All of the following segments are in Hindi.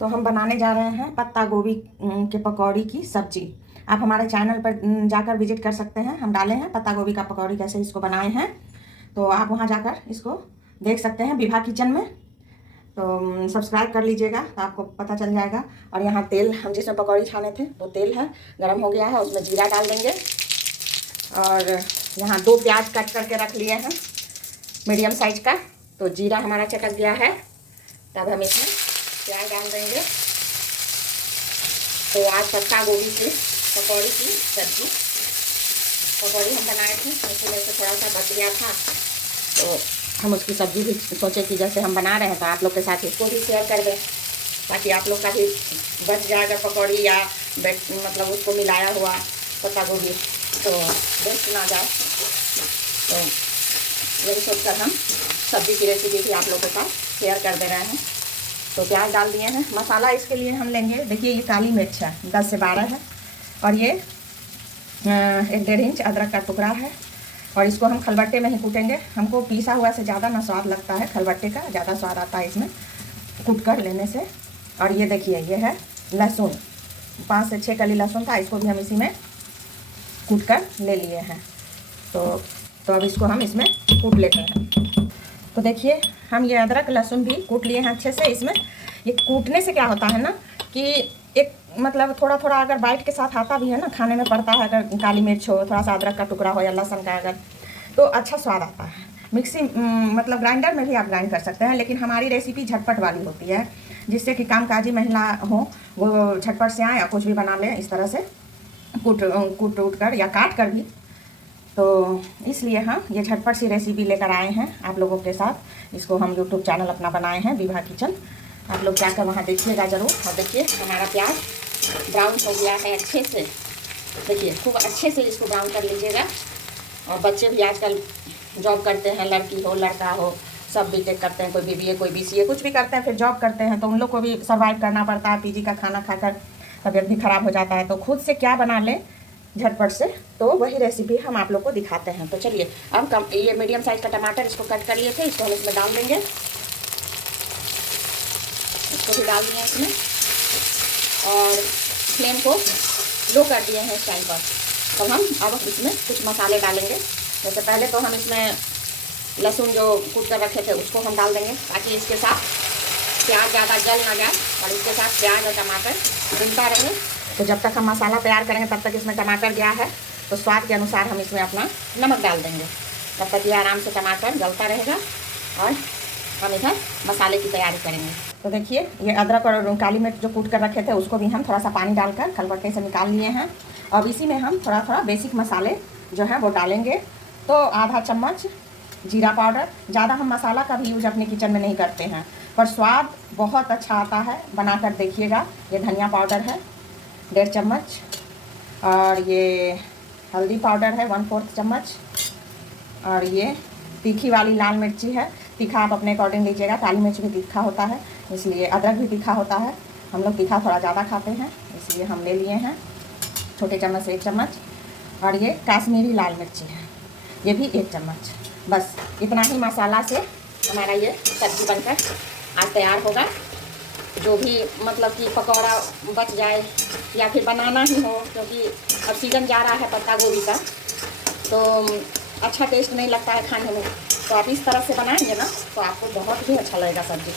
तो हम बनाने जा रहे हैं पत्ता गोभी के पकौड़ी की सब्जी। आप हमारे चैनल पर जाकर विजिट कर सकते हैं। हम डाले हैं पत्ता गोभी का पकौड़ी कैसे इसको बनाए हैं, तो आप वहां जाकर इसको देख सकते हैं विभा किचन में। तो सब्सक्राइब कर लीजिएगा तो आपको पता चल जाएगा। और यहाँ तेल हम जिसमें पकौड़ी छाने थे वो तेल है, गरम हो गया है, उसमें जीरा डाल देंगे। और यहाँ 2 प्याज कट करके रख लिए हैं मीडियम साइज का। तो जीरा हमारा चटक गया है, तब हम इसमें प्याज डाल देंगे। तो आज पत्ता गोभी की पकौड़ी की सब्जी पकौड़ी हम बनाए थे, इसमें से थोड़ा सा बच गया था, तो हम उसकी सब्जी भी सोचे कि जैसे हम बना रहे हैं तो आप लोग के साथ इसको भी शेयर कर दें, ताकि आप लोग का भी बच जाएगा पकौड़ी या मतलब उसको मिलाया हुआ पत्ता गोभी तो वेस्ट ना जाए। तो यही सोचकर हम सब्जी की रेसिपी भी आप लोग के साथ शेयर कर दे रहे हैं। तो प्याज डाल दिए हैं। मसाला इसके लिए हम लेंगे, देखिए ये काली मिर्च है 10 से 12 है, और ये 1-1.5 इंच अदरक का टुकड़ा है। और इसको हम खलबट्टे में ही कूटेंगे। हमको पीसा हुआ से ज़्यादा ना स्वाद लगता है, खलबट्टे का ज़्यादा स्वाद आता है इसमें कूट कर लेने से। और ये देखिए ये है लहसुन, 5 से 6 कली लहसुन था, इसको भी हम इसी में कूट कर ले लिए हैं। तो अब इसको हम इसमें कूट लेते हैं। तो देखिए हम ये अदरक लहसुन भी कूट लिए हैं अच्छे से। इसमें ये कूटने से क्या होता है ना कि एक मतलब थोड़ा थोड़ा अगर बाइट के साथ आता भी है ना, खाने में पड़ता है, अगर काली मिर्च हो, थोड़ा सा अदरक का टुकड़ा हो या लहसुन का, अगर तो अच्छा स्वाद आता है। मिक्सी मतलब ग्राइंडर में भी आप ग्राइंड कर सकते हैं, लेकिन हमारी रेसिपी झटपट वाली होती है, जिससे कि कामकाजी महिला हो वो झटपट से आए या कुछ भी बना लें इस तरह से कूट कर या काट कर भी। तो इसलिए हम ये झटपट सी रेसिपी लेकर आए हैं आप लोगों के साथ। इसको हम यूट्यूब चैनल अपना बनाए हैं विभा किचन, आप लोग जाकर वहाँ देखिएगा ज़रूर। और देखिए हमारा प्याज ब्राउन हो गया है अच्छे से, देखिए खूब अच्छे से इसको ब्राउन कर लीजिएगा। और बच्चे भी आजकल जॉब करते हैं, लड़की हो लड़का हो सब बीटेक करते हैं, कोई BBA कोई BCA कुछ भी करते हैं, फिर जॉब करते हैं, तो उन लोग को भी सर्वाइव करना पड़ता है। PG का खाना खाकर तबीयत भी ख़राब हो जाता है, तो खुद से क्या बना लें झटपट से, तो वही रेसिपी हम आप लोग को दिखाते हैं। तो चलिए अब ये मीडियम साइज़ का टमाटर इसको कट कर लिए थे, इसको हम इसमें डाल देंगे। इसको भी डाल दिए इसमें और फ्लेम को लो कर दिए हैं इस टाइम पर। तो हम अब इसमें कुछ मसाले डालेंगे। जैसे पहले तो हम इसमें लहसुन जो कूट कर रखे थे उसको हम डाल देंगे, ताकि इसके साथ प्याज ज़्यादा जल ना जाए और इसके साथ प्याज और टमाटर भूनता रहे। तो जब तक हम मसाला तैयार करेंगे तब तक इसमें टमाटर गया है, तो स्वाद के अनुसार हम इसमें अपना नमक डाल देंगे। तब तक ये आराम से टमाटर गलता रहेगा और हम इधर मसाले की तैयारी करेंगे। तो देखिए ये अदरक और काली मिर्च जो कूट कर रखे थे उसको भी हम थोड़ा सा पानी डालकर खलबट्टे से निकाल लिए हैं। अब इसी में हम थोड़ा थोड़ा बेसिक मसाले जो है वो डालेंगे। तो आधा चम्मच जीरा पाउडर, ज़्यादा हम मसाला का भी यूज अपने किचन में नहीं करते हैं, पर स्वाद बहुत अच्छा आता है, बनाकर देखिएगा। ये धनिया पाउडर है 1.5 चम्मच, और ये हल्दी पाउडर है 1/4 चम्मच, और ये तीखी वाली लाल मिर्ची है। तीखा आप अपने अकॉर्डिंग लीजिएगा, काली मिर्च भी तीखा होता है, इसलिए अदरक भी तीखा होता है, हम लोग तीखा थोड़ा ज़्यादा खाते हैं, इसलिए हम ले लिए हैं छोटे चम्मच से 1 चम्मच। और ये काश्मीरी लाल मिर्ची है, ये भी 1 चम्मच। बस इतना ही मसाला से हमारा ये सब्ज़ी बनकर आज तैयार होगा। जो भी मतलब कि पकौड़ा बच जाए या फिर बनाना ही हो, क्योंकि अब सीज़न जा रहा है पत्ता गोभी का, तो अच्छा टेस्ट नहीं लगता है खाने में, तो आप इस तरह से बनाएंगे ना तो आपको बहुत ही अच्छा लगेगा सब्ज़ी।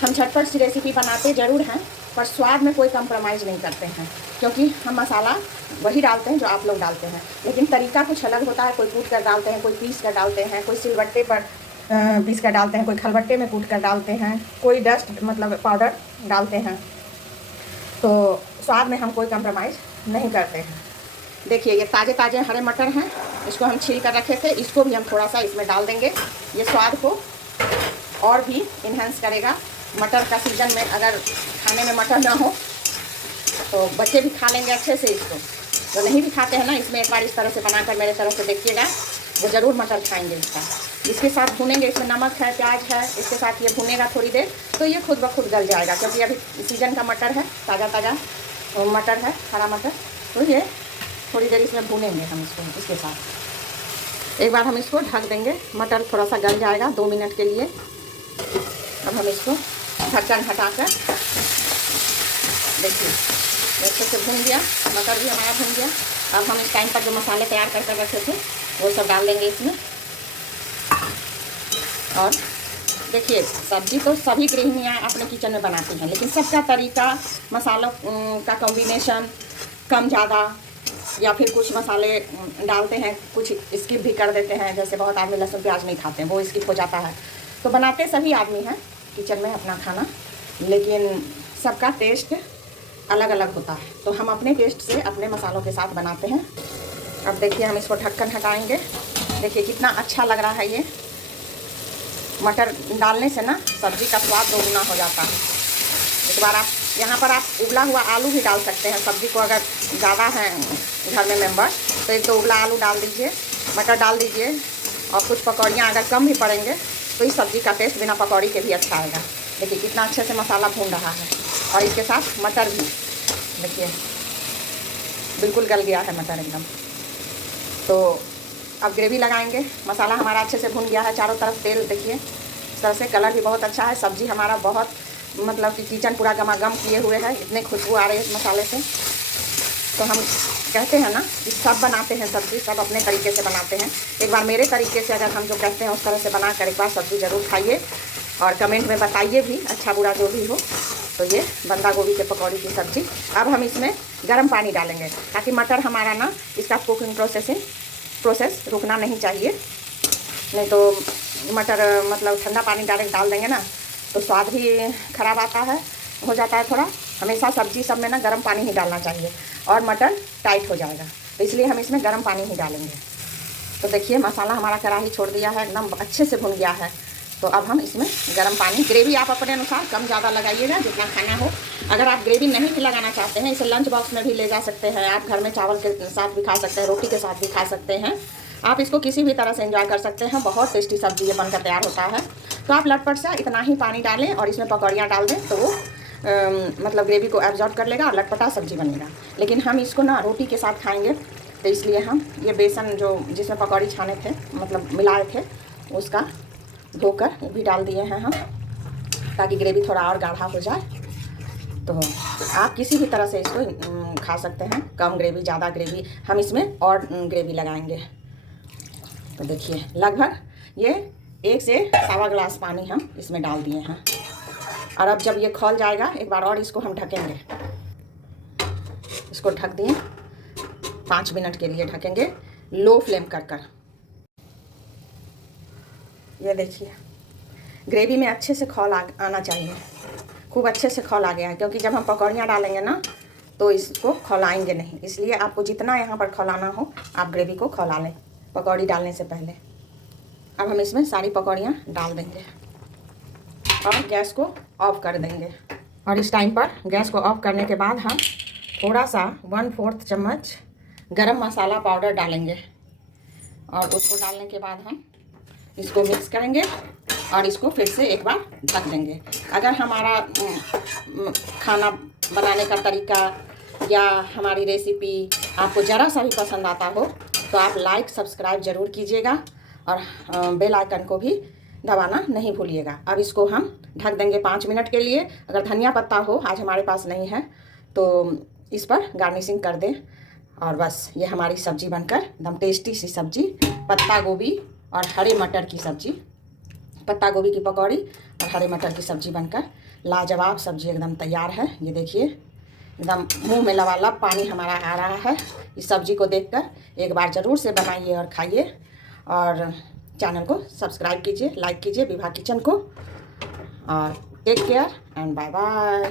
हम झटपट सी रेसिपी बनाते ज़रूर हैं, पर स्वाद में कोई कंप्रोमाइज़ नहीं करते हैं, क्योंकि हम मसाला वही डालते हैं जो आप लोग डालते हैं, लेकिन तरीका कुछ अलग होता है। कोई कूट कर डालते हैं, कोई पीस कर डालते हैं, कोई सिलबट्टे पर पीस कर डालते हैं, कोई खलबट्टे में कूट कर डालते हैं, कोई डस्ट मतलब पाउडर डालते हैं। तो स्वाद में हम कोई कंप्रोमाइज़ नहीं करते हैं। देखिए ये ताज़े ताज़े हरे मटर हैं, इसको हम छील कर रखे थे, इसको भी हम थोड़ा सा इसमें डाल देंगे। ये स्वाद को और भी इन्हेंस करेगा। मटर का सीज़न में अगर खाने में मटर ना हो तो बच्चे भी खा लेंगे अच्छे से इसको। जो नहीं भी खाते हैं ना, इसमें एक बार इस तरह से बनाकर मेरे तरफ से देखिएगा, वो ज़रूर मटर खाएंगे इसका। इसके साथ भूनेंगे, इसमें नमक है, प्याज है, इसके साथ ये भुनेगा थोड़ी देर, तो ये खुद ब खुद गल जाएगा, क्योंकि अभी सीज़न का मटर है, ताज़ा ताज़ा मटर है, हरा मटर। तो ये थोड़ी देर इसमें भूनेंगे हम इसको। इसके साथ एक बार हम इसको ढक देंगे, मटर थोड़ा सा गल जाएगा 2 मिनट के लिए। अब हम इसको ढक्कन हटाकर देखिए अच्छे से भून गया, मटर भी हमारा भून गया। अब हम इस टाइम पर जो मसाले तैयार कर कर रखे थे वो सब डाल देंगे इसमें। और देखिए सब्जी तो सभी गृहिणियाँ अपने किचन में बनाती हैं, लेकिन सबका तरीका, मसालों का कॉम्बिनेशन कम ज़्यादा, या फिर कुछ मसाले डालते हैं, कुछ स्किप भी कर देते हैं। जैसे बहुत आदमी लहसुन प्याज नहीं खाते हैं, वो स्किप हो जाता है। तो बनाते सभी आदमी हैं किचन में अपना खाना, लेकिन सबका टेस्ट अलग अलग होता है। तो हम अपने टेस्ट से अपने मसालों के साथ बनाते हैं। अब देखिए हम इसको ढक्कन हटाएंगे। देखिए कितना अच्छा लग रहा है ये। मटर डालने से ना सब्ज़ी का स्वाद दोगुना हो जाता है। एक बार आप यहाँ पर आप उबला हुआ आलू भी डाल सकते हैं। सब्ज़ी को अगर ज़्यादा है घर में मेंबर तो एक तो उबला आलू डाल दीजिए, मटर डाल दीजिए, और कुछ पकौड़ियाँ अगर कम भी पड़ेंगे तो इस सब्ज़ी का टेस्ट बिना पकौड़ी के भी अच्छा आएगा। देखिए कितना अच्छे से मसाला भून रहा है, और इसके साथ मटर भी देखिए बिल्कुल गल गया है मटर एकदम। तो अब ग्रेवी लगाएंगे। मसाला हमारा अच्छे से भून गया है, चारों तरफ तेल देखिए इस तरह से, कलर भी बहुत अच्छा है। सब्ज़ी हमारा बहुत मतलब कि किचन पूरा गमागम किए हुए है, इतने खुशबू आ रही है इस मसाले से। तो हम कहते हैं ना कि सब बनाते हैं सब्ज़ी, सब अपने तरीके से बनाते हैं। एक बार मेरे तरीके से अगर हम जो कहते हैं उस तरह से बना कर एक बार सब्ज़ी ज़रूर खाइए, और कमेंट में बताइए भी, अच्छा बुरा जो भी हो। तो ये बंदा गोभी के पकौड़ी की सब्ज़ी। अब हम इसमें गर्म पानी डालेंगे, ताकि मटर हमारा ना इसका कुकिंग प्रोसेस रुकना नहीं चाहिए। नहीं तो मटर मतलब ठंडा पानी डायरेक्ट डाल देंगे ना तो स्वाद भी ख़राब आता है, हो जाता है थोड़ा। हमेशा सब्ज़ी सब में ना गर्म पानी ही डालना चाहिए, और मटर टाइट हो जाएगा। तो इसलिए हम इसमें गर्म पानी ही डालेंगे। तो देखिए मसाला हमारा कढ़ाई छोड़ दिया है, एकदम अच्छे से भुन गया है। तो अब हम इसमें गर्म पानी, ग्रेवी आप अपने अनुसार कम ज़्यादा लगाइएगा जितना खाना हो। अगर आप ग्रेवी नहीं भी लगाना चाहते हैं, इसे लंच बॉक्स में भी ले जा सकते हैं आप, घर में चावल के साथ भी खा सकते हैं, रोटी के साथ भी खा सकते हैं। आप इसको किसी भी तरह से एंजॉय कर सकते हैं। बहुत टेस्टी सब्ज़ी ये बनकर तैयार होता है। तो आप लटपट सा इतना ही पानी डालें और इसमें पकौड़ियाँ डाल दें, तो वो मतलब ग्रेवी को एब्जॉर्ब कर लेगा और लटपटा सब्ज़ी बनेगा। लेकिन हम इसको ना रोटी के साथ खाएँगे, तो इसलिए हम ये बेसन जो जिसमें पकौड़ी छाने थे, मतलब मिलाए थे, उसका धोकर वो भी डाल दिए हैं हम, ताकि ग्रेवी थोड़ा और गाढ़ा हो जाए। तो आप किसी भी तरह से इसको खा सकते हैं, कम ग्रेवी ज़्यादा ग्रेवी, हम इसमें और ग्रेवी लगाएंगे। तो देखिए लगभग ये 1 से सवा गिलास पानी हम इसमें डाल दिए हैं। और अब जब ये खौल जाएगा एक बार और इसको हम ढकेंगे। इसको ढक दिए, 5 मिनट के लिए ढकेंगे लो फ्लेम कर। ये देखिए ग्रेवी में अच्छे से खौल आना चाहिए, खूब अच्छे से खौल आ गया है, क्योंकि जब हम पकौड़ियाँ डालेंगे ना तो इसको खौलाएंगे नहीं। इसलिए आपको जितना यहाँ पर खौलाना हो आप ग्रेवी को खौला लें पकौड़ी डालने से पहले। अब हम इसमें सारी पकौड़ियाँ डाल देंगे और गैस को ऑफ कर देंगे। और इस टाइम पर गैस को ऑफ करने के बाद हम थोड़ा सा 1/4 चम्मच गरम मसाला पाउडर डालेंगे, और उसको डालने के बाद हम इसको मिक्स करेंगे और इसको फिर से एक बार ढक देंगे। अगर हमारा खाना बनाने का तरीका या हमारी रेसिपी आपको ज़रा सा भी पसंद आता हो तो आप लाइक सब्सक्राइब ज़रूर कीजिएगा, और बेल आइकन को भी दबाना नहीं भूलिएगा। अब इसको हम ढक देंगे 5 मिनट के लिए। अगर धनिया पत्ता हो, आज हमारे पास नहीं है, तो इस पर गार्निशिंग कर दें, और बस ये हमारी सब्ज़ी बनकर एकदम टेस्टी सी सब्ज़ी, पत्ता गोभी और हरे मटर की सब्ज़ी, पत्ता गोभी की पकौड़ी और हरे मटर की सब्ज़ी बनकर लाजवाब सब्ज़ी एकदम तैयार है। ये देखिए एकदम मुंह में लबालब पानी हमारा आ रहा है इस सब्ज़ी को देखकर। एक बार ज़रूर से बनाइए और खाइए, और चैनल को सब्सक्राइब कीजिए, लाइक कीजिए विभा किचन को, और take care and bye bye.